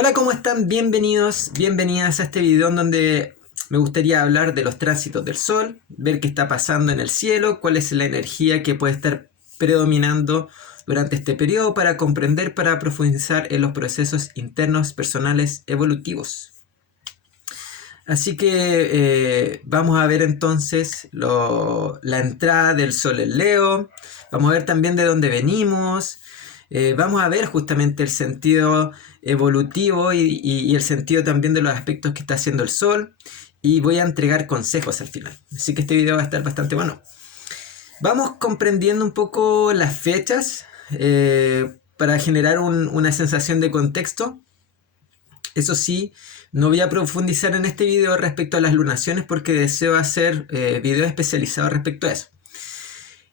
Hola, ¿cómo están? Bienvenidos, bienvenidas a este video en donde me gustaría hablar de los tránsitos del Sol, ver qué está pasando en el cielo, cuál es la energía que puede estar predominando durante este periodo para comprender, para profundizar en los procesos internos, personales, evolutivos. Así que vamos a ver entonces la entrada del Sol en Leo, vamos a ver también de dónde venimos, vamos a ver justamente el sentido evolutivo y el sentido también de los aspectos que está haciendo el Sol, y voy a entregar consejos al final, así que este video va a estar bastante bueno. Vamos comprendiendo un poco las fechas para generar una sensación de contexto. Eso sí, no voy a profundizar en este video respecto a las lunaciones porque deseo hacer videos especializados respecto a eso.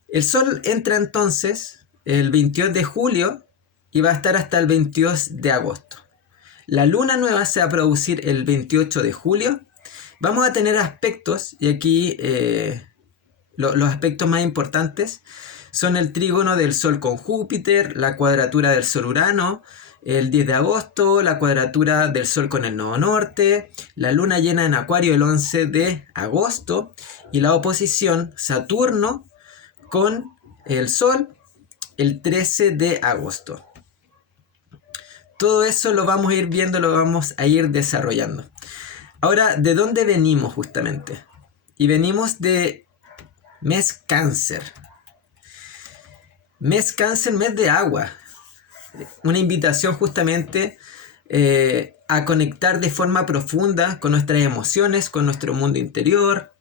El Sol entra entonces el 22 de julio y va a estar hasta el 22 de agosto. La luna nueva se va a producir el 28 de julio. Vamos a tener aspectos, y aquí los aspectos más importantes son el trígono del Sol con Júpiter, la cuadratura del Sol-Urano, el 10 de agosto, la cuadratura del Sol con el Nodo Norte, la luna llena en Acuario el 11 de agosto y la oposición Saturno con el Sol el 13 de agosto. Todo eso lo vamos a ir viendo, lo vamos a ir desarrollando. Ahora, ¿de dónde venimos justamente? Y venimos de mes Cáncer. Mes Cáncer, mes de agua. Una invitación justamente a conectar de forma profunda con nuestras emociones, con nuestro mundo interior.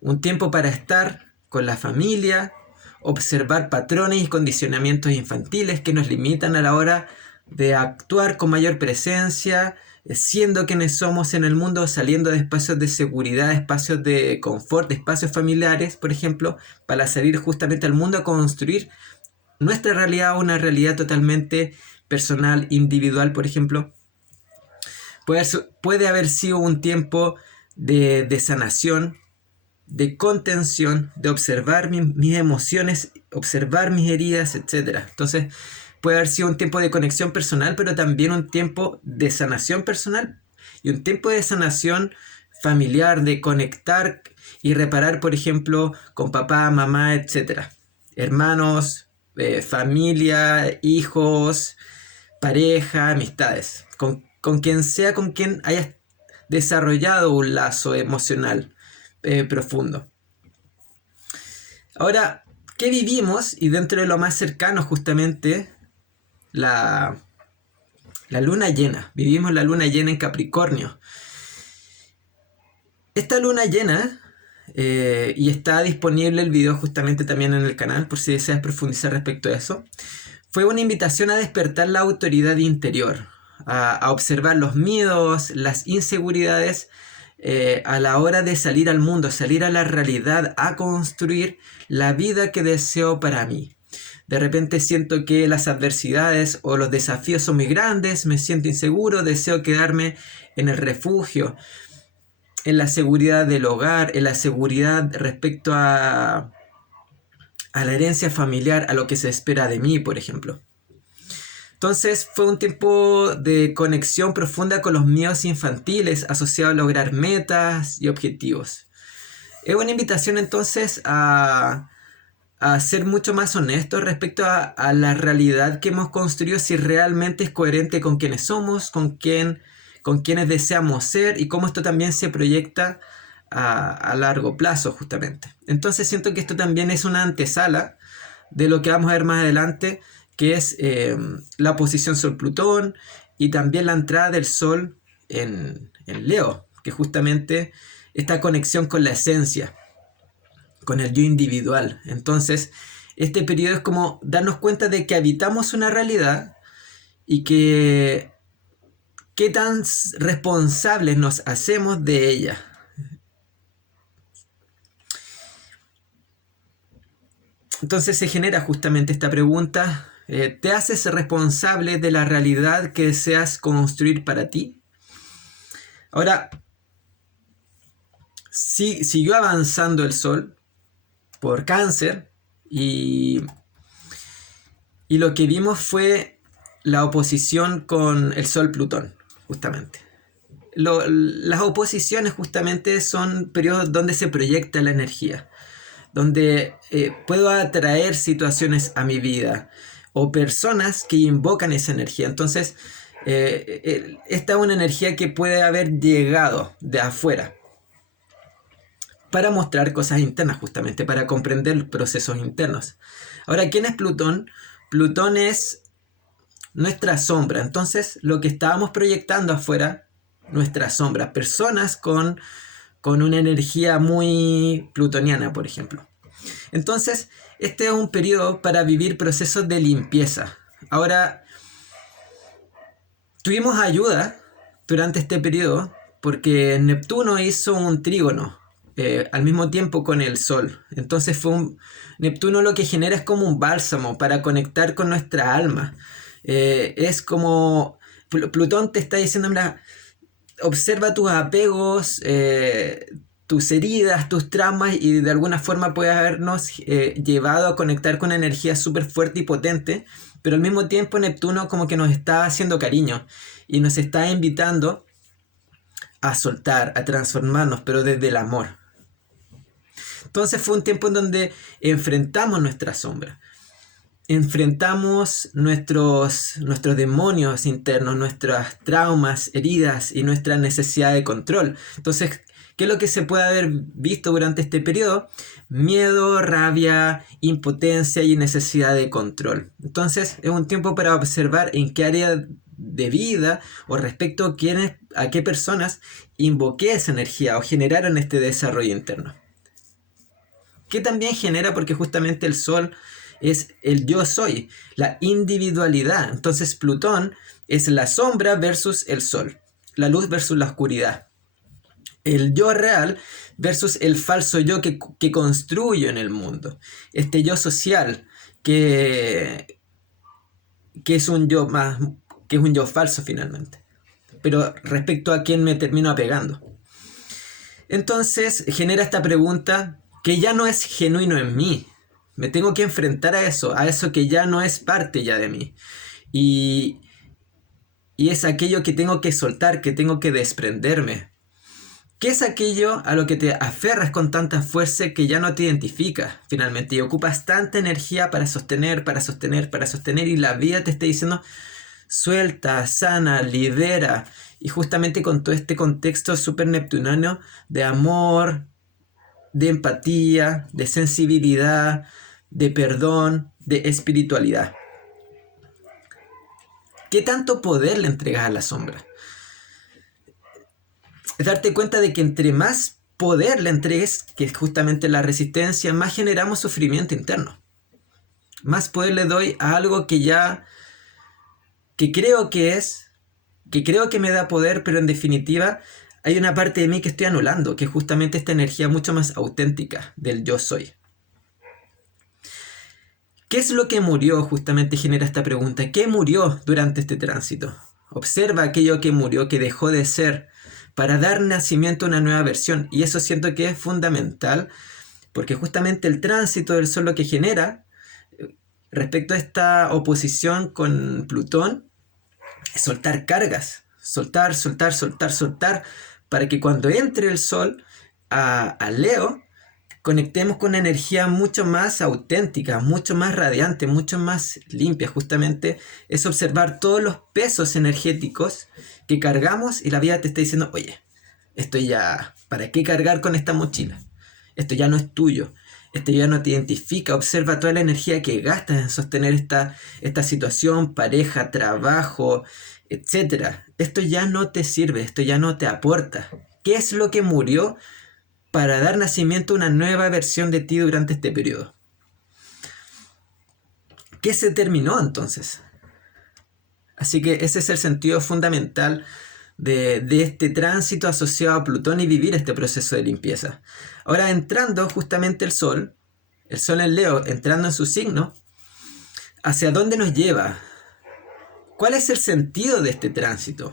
Un tiempo para estar con la familia, observar patrones y condicionamientos infantiles que nos limitan a la hora de actuar con mayor presencia, siendo quienes somos en el mundo, saliendo de espacios de seguridad, espacios de confort, espacios familiares, por ejemplo, para salir justamente al mundo a construir nuestra realidad, una realidad totalmente personal, individual, por ejemplo. Puede haber sido un tiempo de sanación, de contención, de observar mis emociones, observar mis heridas, etc. Entonces, puede haber sido un tiempo de conexión personal, pero también un tiempo de sanación personal y un tiempo de sanación familiar, de conectar y reparar, por ejemplo, con papá, mamá, etc. Hermanos, familia, hijos, pareja, amistades, con quien sea, con quien hayas desarrollado un lazo emocional profundo. Ahora, ¿qué vivimos? Y dentro de lo más cercano justamente, la luna llena. Vivimos la luna llena en Capricornio. Esta luna llena, y está disponible el video justamente también en el canal, por si deseas profundizar respecto a eso, fue una invitación a despertar la autoridad interior, a observar los miedos, las inseguridades, a la hora de salir al mundo, salir a la realidad, a construir la vida que deseo para mí. De repente siento que las adversidades o los desafíos son muy grandes, me siento inseguro, deseo quedarme en el refugio, en la seguridad del hogar, en la seguridad respecto a la herencia familiar, a lo que se espera de mí, por ejemplo. Entonces fue un tiempo de conexión profunda con los miedos infantiles asociados a lograr metas y objetivos. Es una invitación entonces a ser mucho más honestos respecto a la realidad que hemos construido, si realmente es coherente con quienes somos, con quienes deseamos ser y cómo esto también se proyecta a largo plazo justamente. Entonces siento que esto también es una antesala de lo que vamos a ver más adelante, que es la posición Sol-Plutón y también la entrada del Sol en Leo, que justamente esta conexión con la esencia, con el yo individual. Entonces, este periodo es como darnos cuenta de que habitamos una realidad y que qué tan responsables nos hacemos de ella. Entonces se genera justamente esta pregunta: ¿te haces responsable de la realidad que deseas construir para ti? Ahora, siguió avanzando el Sol por Cáncer y lo que vimos fue la oposición con el Sol Plutón, justamente. Las oposiciones justamente son periodos donde se proyecta la energía, donde puedo atraer situaciones a mi vida o personas que invocan esa energía. Entonces, esta es una energía que puede haber llegado de afuera para mostrar cosas internas, justamente, para comprender procesos internos. Ahora, ¿quién es Plutón? Plutón es nuestra sombra. Entonces, lo que estábamos proyectando afuera, nuestra sombra. Personas con una energía muy plutoniana, por ejemplo. Entonces, este es un periodo para vivir procesos de limpieza. Ahora, tuvimos ayuda durante este periodo porque Neptuno hizo un trígono al mismo tiempo con el Sol. Entonces Neptuno lo que genera es como un bálsamo para conectar con nuestra alma. Es como Plutón te está diciendo, mira, observa tus apegos, tus heridas, tus traumas, y de alguna forma puede habernos llevado a conectar con energía súper fuerte y potente, pero al mismo tiempo Neptuno como que nos está haciendo cariño y nos está invitando a soltar, a transformarnos, pero desde el amor. Entonces fue un tiempo en donde enfrentamos nuestra sombra. Enfrentamos nuestros demonios internos, nuestros traumas, heridas y nuestra necesidad de control. Entonces, ¿qué es lo que se puede haber visto durante este periodo? Miedo, rabia, impotencia y necesidad de control. Entonces, es un tiempo para observar en qué área de vida o respecto a qué personas invoqué esa energía o generaron este desarrollo interno. Que también genera porque justamente el Sol es el yo soy, la individualidad. Entonces Plutón es la sombra versus el Sol, la luz versus la oscuridad. El yo real versus el falso yo que construyo en el mundo. Este yo social que es un yo más, que es un yo falso finalmente. Pero respecto a quién me termino apegando. Entonces genera esta pregunta que ya no es genuino en mí. Me tengo que enfrentar a eso que ya no es parte ya de mí. Y es aquello que tengo que soltar, que tengo que desprenderme. ¿Qué es aquello a lo que te aferras con tanta fuerza que ya no te identifica finalmente? Y ocupas tanta energía para sostener, y la vida te está diciendo, suelta, sana, libera. Y justamente con todo este contexto súper neptunano de amor, de empatía, de sensibilidad, de perdón, de espiritualidad. ¿Qué tanto poder le entregas a la sombra? Es darte cuenta de que entre más poder le entregues, que es justamente la resistencia, más generamos sufrimiento interno. Más poder le doy a algo que creo que me da poder, pero en definitiva hay una parte de mí que estoy anulando, que es justamente esta energía mucho más auténtica del yo soy. ¿Qué es lo que murió? Justamente genera esta pregunta. ¿Qué murió durante este tránsito? Observa aquello que murió, que dejó de ser, para dar nacimiento a una nueva versión. Y eso siento que es fundamental, porque justamente el tránsito del Sol lo que genera, respecto a esta oposición con Plutón, es soltar cargas. Soltar, para que cuando entre el Sol a Leo, conectemos con una energía mucho más auténtica, mucho más radiante, mucho más limpia. Justamente es observar todos los pesos energéticos que cargamos y la vida te está diciendo, oye, esto ya, ¿para qué cargar con esta mochila? Esto ya no es tuyo, esto ya no te identifica. Observa toda la energía que gastas en sostener esta situación, pareja, trabajo, etc. Esto ya no te sirve, esto ya no te aporta. ¿Qué es lo que murió para dar nacimiento a una nueva versión de ti durante este periodo? ¿Qué se terminó entonces? Así que ese es el sentido fundamental de este tránsito asociado a Plutón y vivir este proceso de limpieza. Ahora, entrando justamente el Sol en Leo, entrando en su signo, ¿hacia dónde nos lleva? ¿Cuál es el sentido de este tránsito?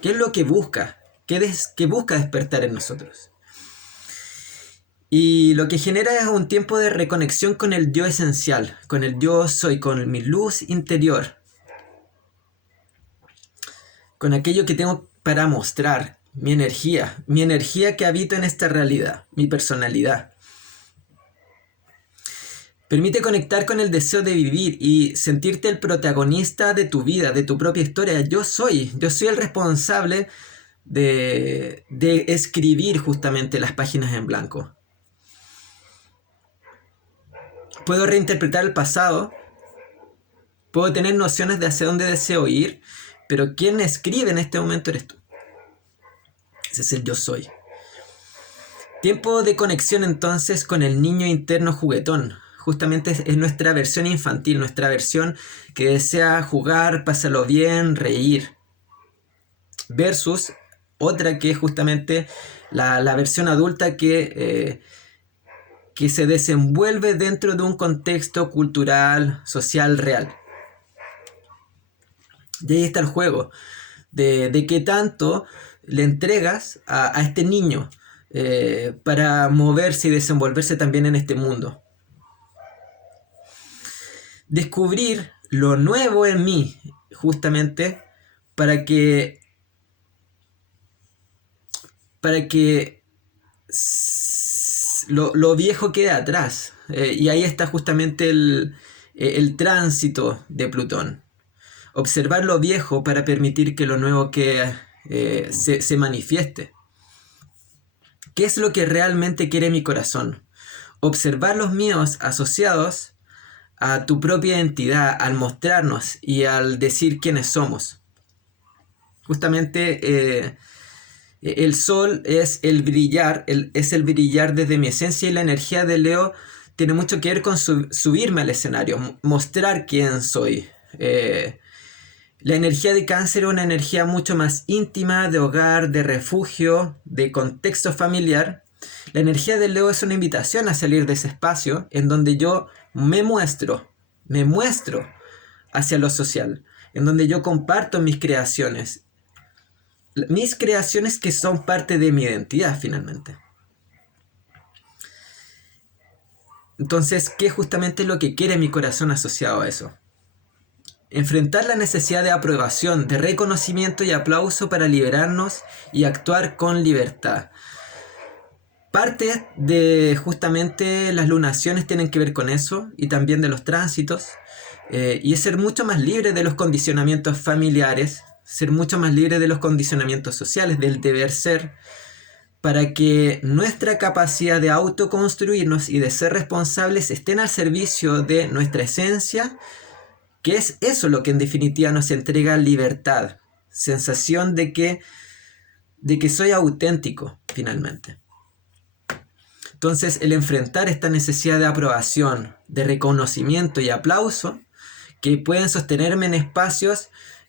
¿Qué es lo que busca? ¿Qué busca despertar en nosotros? Y lo que genera es un tiempo de reconexión con el yo esencial, con el yo soy, con mi luz interior. con aquello que tengo para mostrar, mi energía que habito en esta realidad, mi personalidad. Permite conectar con el deseo de vivir y sentirte el protagonista de tu vida, de tu propia historia. Yo soy el responsable de escribir justamente las páginas en blanco. Puedo reinterpretar el pasado, puedo tener nociones de hacia dónde deseo ir, pero quien escribe en este momento eres tú. Ese es el yo soy. Tiempo de conexión entonces con el niño interno juguetón. Justamente es nuestra versión infantil, nuestra versión que desea jugar, pasarlo bien, reír. Versus otra que es justamente la versión adulta que se desenvuelve dentro de un contexto cultural, social, real. Y ahí está el juego, de qué tanto le entregas a este niño para moverse y desenvolverse también en este mundo. Descubrir lo nuevo en mí, justamente, para que lo viejo quede atrás. Y ahí está justamente el tránsito de Plutón. Observar lo viejo para permitir que lo nuevo se manifieste. ¿Qué es lo que realmente quiere mi corazón? Observar los míos asociados a tu propia identidad, al mostrarnos y al decir quiénes somos. Justamente el sol es el brillar, es el brillar desde mi esencia, y la energía de Leo tiene mucho que ver con subirme al escenario, mostrar quién soy. La energía de Cáncer es una energía mucho más íntima, de hogar, de refugio, de contexto familiar. La energía de Leo es una invitación a salir de ese espacio en donde yo me muestro hacia lo social, en donde yo comparto mis creaciones que son parte de mi identidad finalmente. Entonces, ¿qué es justamente lo que quiere mi corazón asociado a eso? Enfrentar la necesidad de aprobación, de reconocimiento y aplauso para liberarnos y actuar con libertad. Parte de justamente las lunaciones tienen que ver con eso, y también de los tránsitos, y es ser mucho más libre de los condicionamientos familiares, ser mucho más libre de los condicionamientos sociales, del deber ser, para que nuestra capacidad de autoconstruirnos y de ser responsables estén al servicio de nuestra esencia, que es eso lo que en definitiva nos entrega libertad, sensación de que soy auténtico finalmente. Entonces, el enfrentar esta necesidad de aprobación, de reconocimiento y aplauso, que pueden sostenerme en espacios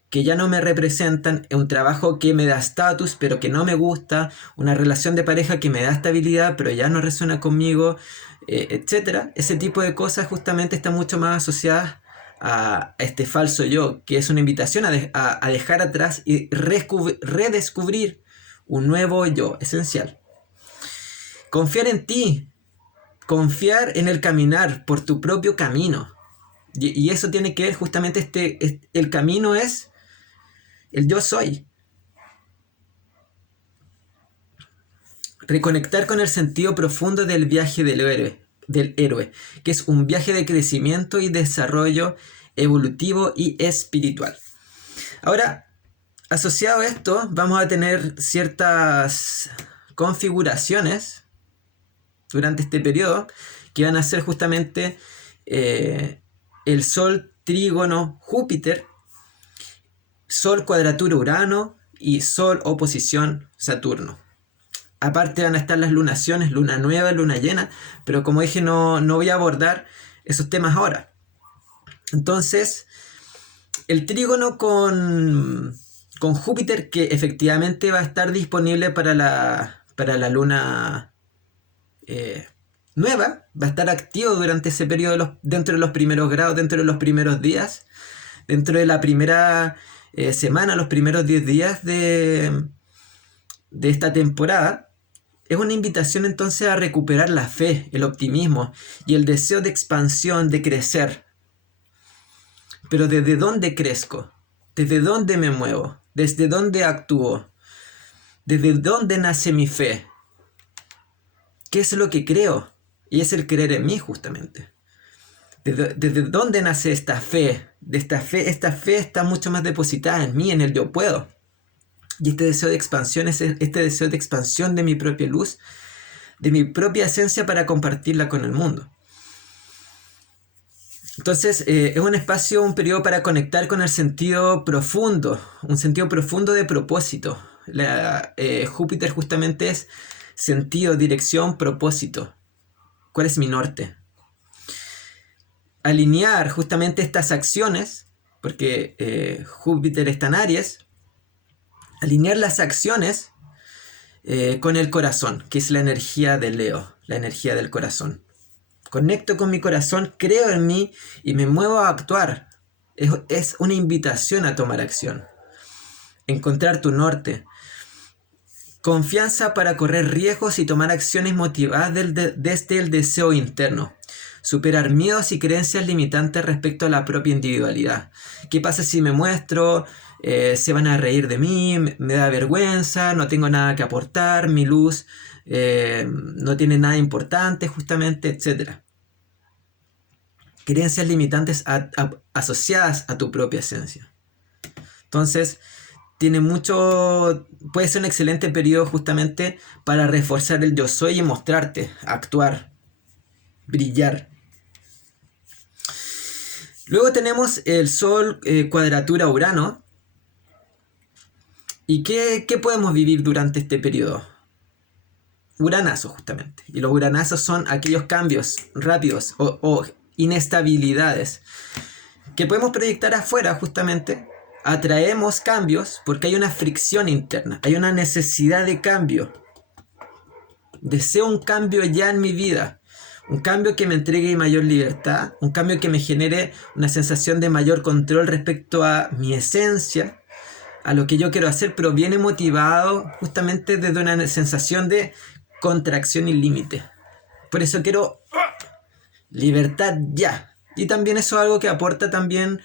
que ya no me representan, un trabajo que me da estatus pero que no me gusta, una relación de pareja que me da estabilidad pero ya no resuena conmigo, etc. Ese tipo de cosas justamente están mucho más asociadas a este falso yo, que es una invitación a dejar atrás y redescubrir un nuevo yo esencial. Confiar en ti, confiar en el caminar por tu propio camino. Y eso tiene que ver justamente, el camino es el yo soy. Reconectar con el sentido profundo del viaje del héroe, que es un viaje de crecimiento y desarrollo evolutivo y espiritual. Ahora, asociado a esto, vamos a tener ciertas configuraciones durante este periodo que van a ser justamente el Sol trígono Júpiter, Sol cuadratura Urano y Sol oposición Saturno. Aparte van a estar las lunaciones, luna nueva, luna llena, pero como dije no voy a abordar esos temas ahora. Entonces, el trígono con Júpiter, que efectivamente va a estar disponible para la luna nueva, va a estar activo durante ese periodo, dentro de los primeros grados, dentro de los primeros días, dentro de la primera semana, los primeros 10 días de esta temporada. Es una invitación entonces a recuperar la fe, el optimismo y el deseo de expansión, de crecer. Pero ¿desde dónde crezco? ¿Desde dónde me muevo? ¿Desde dónde actúo? ¿Desde dónde nace mi fe? ¿Qué es lo que creo? Y es el creer en mí, justamente. ¿Desde dónde nace esta fe? Esta fe está mucho más depositada en mí, en el yo puedo. Y este deseo de expansión es este deseo de expansión de mi propia luz, de mi propia esencia para compartirla con el mundo. Entonces, es un espacio, un periodo para conectar con el sentido profundo, un sentido profundo de propósito. Júpiter justamente es sentido, dirección, propósito. ¿Cuál es mi norte? Alinear justamente estas acciones, porque Júpiter está en Aries, alinear las acciones con el corazón, que es la energía de Leo, la energía del corazón. Conecto con mi corazón, creo en mí y me muevo a actuar. Es una invitación a tomar acción. Encontrar tu norte. Confianza para correr riesgos y tomar acciones motivadas desde el deseo interno. Superar miedos y creencias limitantes respecto a la propia individualidad. ¿Qué pasa si me muestro? Se van a reír de mí, me da vergüenza, no tengo nada que aportar, mi luz no tiene nada importante justamente, etc. Creencias limitantes asociadas a tu propia esencia. Entonces, puede ser un excelente periodo justamente para reforzar el yo soy y mostrarte, actuar, brillar. Luego tenemos el Sol cuadratura Urano. ¿Y qué podemos vivir durante este periodo? Uranazos justamente. Y los uranazos son aquellos cambios rápidos o inestabilidades que podemos proyectar afuera justamente. Atraemos cambios porque hay una fricción interna, hay una necesidad de cambio. Deseo un cambio ya en mi vida, un cambio que me entregue mayor libertad, un cambio que me genere una sensación de mayor control respecto a mi esencia, a lo que yo quiero hacer, pero viene motivado justamente desde una sensación de contracción y límite. Por eso quiero libertad ya. Y también eso es algo que aporta también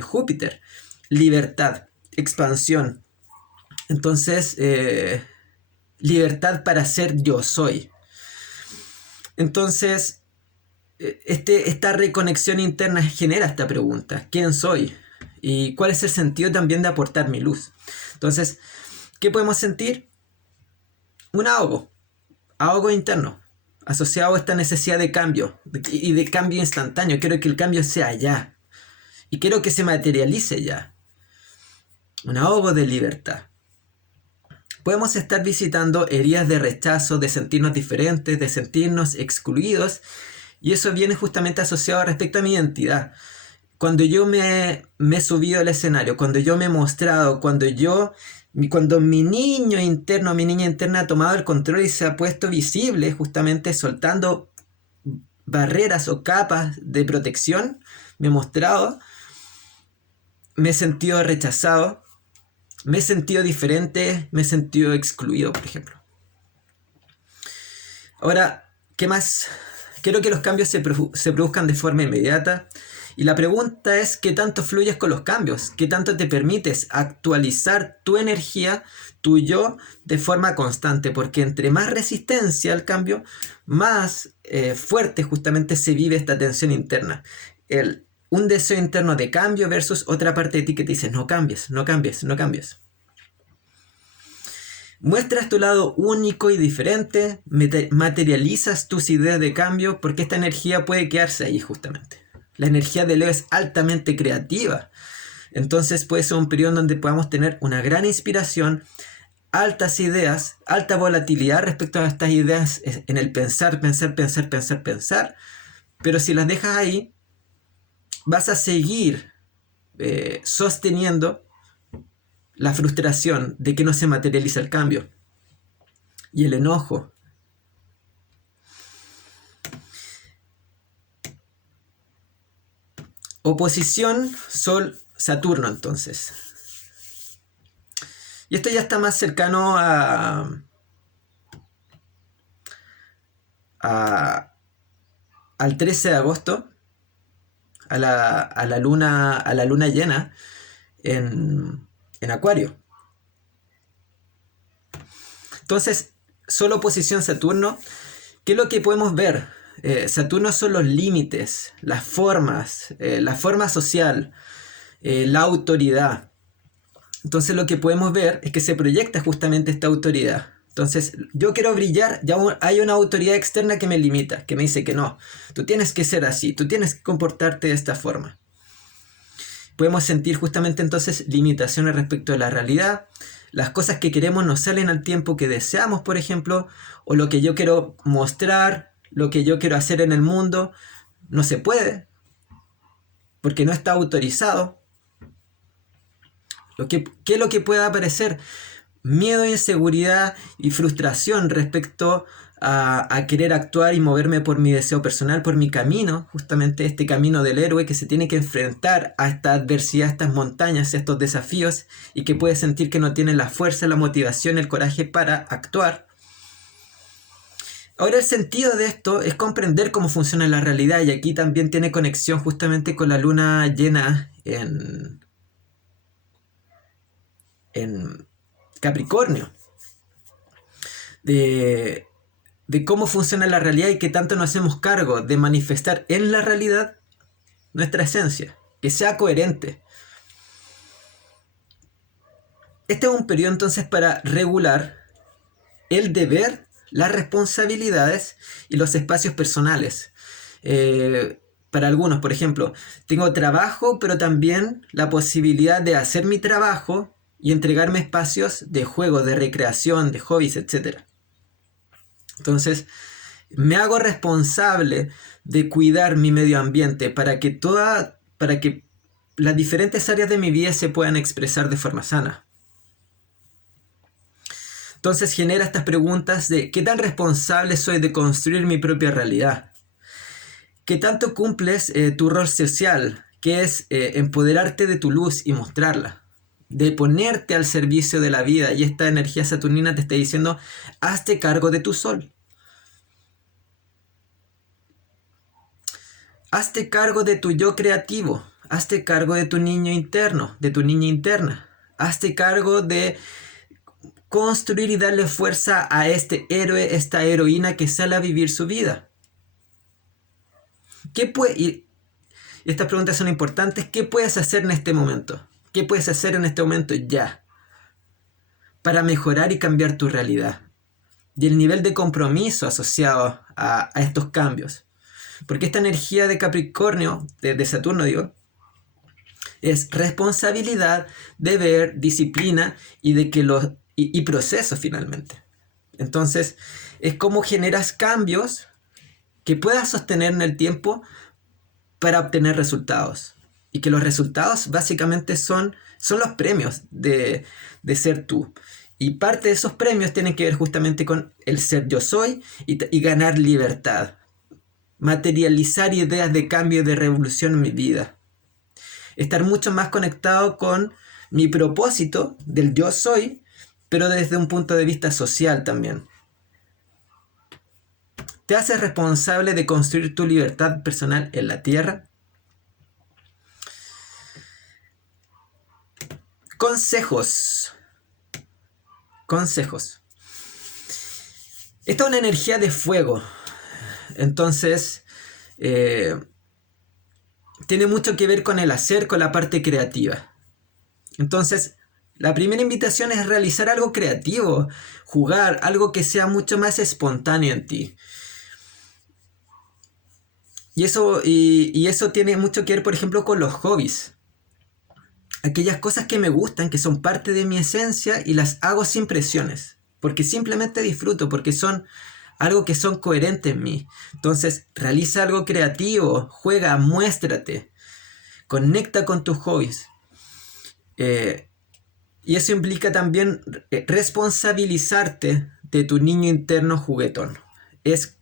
Júpiter. Libertad, expansión. Entonces, libertad para ser yo soy. Entonces, esta reconexión interna genera esta pregunta. ¿Quién soy? ¿Y cuál es el sentido también de aportar mi luz? Entonces, ¿qué podemos sentir? Un ahogo interno, asociado a esta necesidad de cambio y de cambio instantáneo. Quiero que el cambio sea ya y quiero que se materialice ya. Un ahogo de libertad. Podemos estar visitando heridas de rechazo, de sentirnos diferentes, de sentirnos excluidos, y eso viene justamente asociado respecto a mi identidad. Cuando yo me he subido al escenario, cuando yo me he mostrado, cuando mi niño interno, mi niña interna ha tomado el control y se ha puesto visible, justamente soltando barreras o capas de protección, me he mostrado, me he sentido rechazado, me he sentido diferente, me he sentido excluido, por ejemplo. Ahora, ¿qué más? Quiero que los cambios se produzcan de forma inmediata. Y la pregunta es, ¿qué tanto fluyes con los cambios? ¿Qué tanto te permites actualizar tu energía, tu yo, de forma constante? Porque entre más resistencia al cambio, más fuerte justamente se vive esta tensión interna. Un deseo interno de cambio versus otra parte de ti que te dice, no cambies, no cambies, no cambies. Muestras tu lado único y diferente, materializas tus ideas de cambio, porque esta energía puede quedarse ahí justamente. La energía de Leo es altamente creativa. Entonces puede ser un periodo donde podamos tener una gran inspiración, altas ideas, alta volatilidad respecto a estas ideas en el pensar. Pero si las dejas ahí, vas a seguir sosteniendo la frustración de que no se materializa el cambio y el enojo. Oposición Sol-Saturno, entonces. Y esto ya está más cercano al 13 de agosto, a la luna llena en en Acuario. Entonces, Sol oposición Saturno, ¿qué es lo que podemos ver? Saturno son los límites, las formas, la forma social, la autoridad. Entonces lo que podemos ver es que se proyecta justamente esta autoridad. Entonces, yo quiero brillar, ya hay una autoridad externa que me limita, que me dice que no, tú tienes que ser así, tú tienes que comportarte de esta forma. Podemos sentir justamente entonces limitaciones respecto a la realidad. Las cosas que queremos no salen al tiempo que deseamos, por ejemplo, o lo que yo quiero mostrar, lo que yo quiero hacer en el mundo, no se puede, porque no está autorizado. ¿Qué es lo que puede aparecer? Miedo, inseguridad y frustración respecto a querer actuar y moverme por mi deseo personal, por mi camino, justamente este camino del héroe que se tiene que enfrentar a esta adversidad, a estas montañas, a estos desafíos, y que puede sentir que no tiene la fuerza, la motivación, el coraje para actuar. Ahora, el sentido de esto es comprender cómo funciona la realidad, y aquí también tiene conexión justamente con la luna llena en Capricornio, de cómo funciona la realidad y qué tanto nos hacemos cargo de manifestar en la realidad nuestra esencia, que sea coherente. Este es un periodo entonces para regular el deber, las responsabilidades y los espacios personales. Para algunos, por ejemplo, tengo trabajo, pero también la posibilidad de hacer mi trabajo y entregarme espacios de juego, de recreación, de hobbies, etc. Entonces, me hago responsable de cuidar mi medio ambiente para que las diferentes áreas de mi vida se puedan expresar de forma sana. Entonces genera estas preguntas de ¿qué tan responsable soy de construir mi propia realidad? ¿Qué tanto cumples tu rol social, que es empoderarte de tu luz y mostrarla? De ponerte al servicio de la vida, y esta energía saturnina te está diciendo, hazte cargo de tu sol. Hazte cargo de tu yo creativo, hazte cargo de tu niño interno, de tu niña interna. Hazte cargo de construir y darle fuerza a este héroe, esta heroína que sale a vivir su vida. Y estas preguntas son importantes. ¿Qué puedes hacer en este momento? ¿Qué puedes hacer en este momento ya? Para mejorar y cambiar tu realidad. Y el nivel de compromiso asociado a estos cambios. Porque esta energía de Capricornio, de Saturno digo, es responsabilidad, deber, disciplina y proceso finalmente. Entonces, es como generas cambios que puedas sostener en el tiempo para obtener resultados. Y que los resultados básicamente son los premios de ser tú. Y parte de esos premios tienen que ver justamente con el ser yo soy y ganar libertad. Materializar ideas de cambio y de revolución en mi vida. Estar mucho más conectado con mi propósito del yo soy, pero desde un punto de vista social también. ¿Te haces responsable de construir tu libertad personal en la tierra? Consejos. Esta es una energía de fuego. Entonces, tiene mucho que ver con el hacer, con la parte creativa. Entonces, la primera invitación es realizar algo creativo, jugar, algo que sea mucho más espontáneo en ti. Y eso tiene mucho que ver, por ejemplo, con los hobbies. Aquellas cosas que me gustan, que son parte de mi esencia, y las hago sin presiones. Porque simplemente disfruto, porque son algo que son coherentes en mí. Entonces, realiza algo creativo, juega, muéstrate, conecta con tus hobbies. Y eso implica también responsabilizarte de tu niño interno juguetón.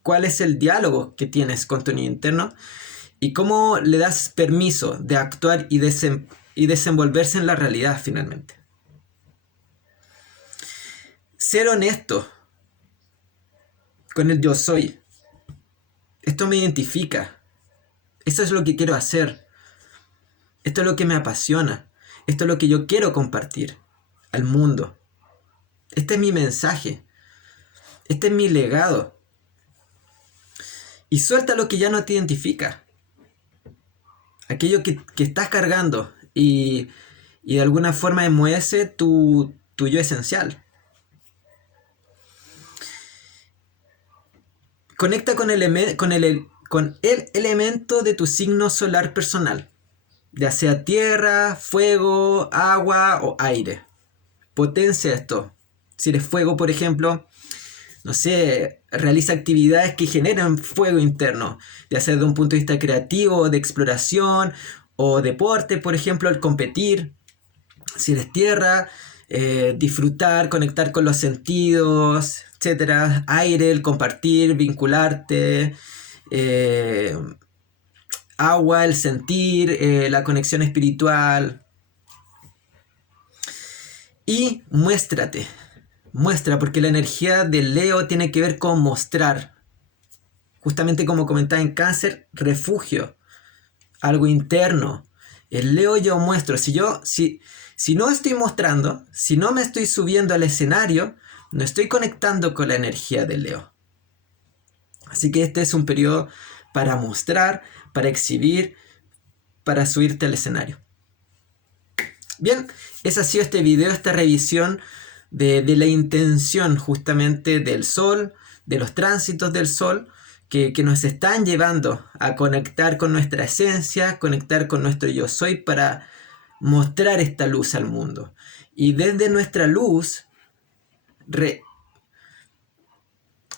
Cuál es el diálogo que tienes con tu niño interno y cómo le das permiso de actuar y desenvolverse en la realidad finalmente. Ser honesto con el yo soy. Esto me identifica. Esto es lo que quiero hacer. Esto es lo que me apasiona. Esto es lo que yo quiero compartir. al mundo. Este es mi mensaje. Este es mi legado. Y suelta lo que ya no te identifica. Aquello que estás cargando y de alguna forma enmohece tu yo esencial. Conecta con el elemento de tu signo solar personal, ya sea tierra, fuego, agua o aire. Potencia esto. Si eres fuego, por ejemplo, no sé, realiza actividades que generan fuego interno, ya sea desde un punto de vista creativo, de exploración o deporte, por ejemplo, el competir. Si eres tierra, disfrutar, conectar con los sentidos, etcétera. Aire, el compartir, vincularte. Agua, el sentir, la conexión espiritual. Y muéstrate. Muestra, porque la energía de Leo tiene que ver con mostrar. Justamente como comentaba en Cáncer, refugio, algo interno. El Leo yo muestro. Si no estoy mostrando, si no me estoy subiendo al escenario, no estoy conectando con la energía del Leo. Así que este es un periodo para mostrar, para exhibir, para subirte al escenario. Bien, ese ha sido este video, esta revisión de la intención justamente del Sol, de los tránsitos del Sol, que nos están llevando a conectar con nuestra esencia, conectar con nuestro yo soy para mostrar esta luz al mundo. Y desde nuestra luz,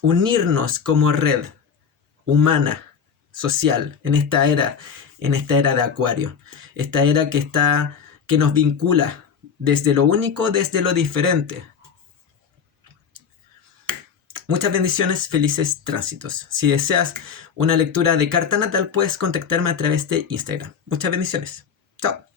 unirnos como red humana, social, en esta era de Acuario. Esta era que nos vincula desde lo único, desde lo diferente. Muchas bendiciones, felices tránsitos. Si deseas una lectura de carta natal, puedes contactarme a través de Instagram. Muchas bendiciones. Chao.